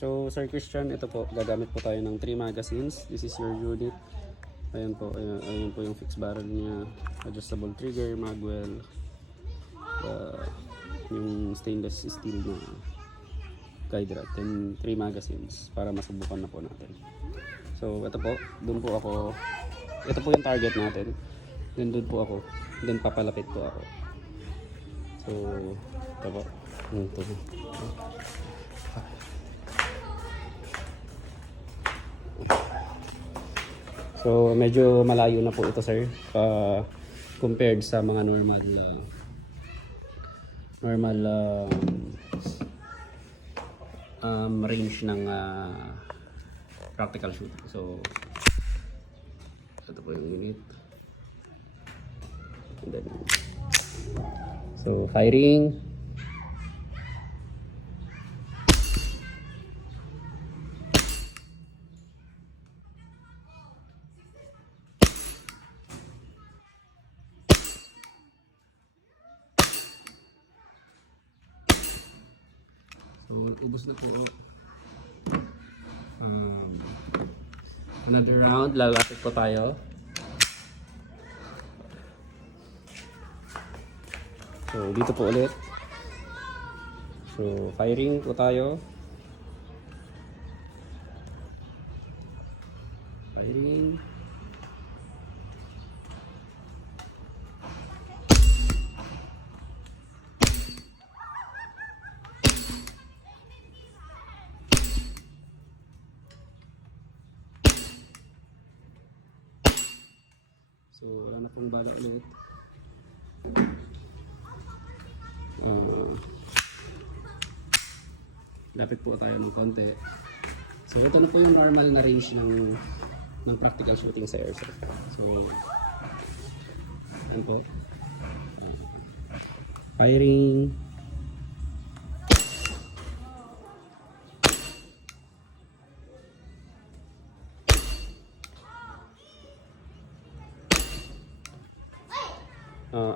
So Sir Christian, ito po, gagamit po tayo ng 3 magazines. This is your unit. Ayan po, ayan po yung fixed barrel niya, adjustable trigger, magwell, yung stainless steel na guide rod, then 3 magazines para masubukan na po natin. So ito po, dun po ako, ito po yung target natin, then dun po ako, then papalapit po ako. So ito po, ito po. So medyo malayo na po ito, sir, compared sa mga normal range ng practical shooting. So ito po yung unit. And then, so firing. So, ubos na po. Another round, lalapit po tayo. So, dito po ulit. So, firing po tayo. Firing. So, wala na pong bala ulit. Lapit po tayo ng konti. So, ito na po yung normal na range ng practical shooting sa airsoft. So, yan po. Firing.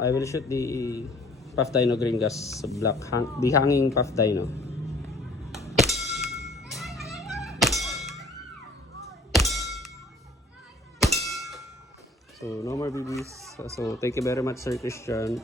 I will shoot the puff dino green gas black the hanging puff dino. So no more BBs. So thank you very much, Sir Christian.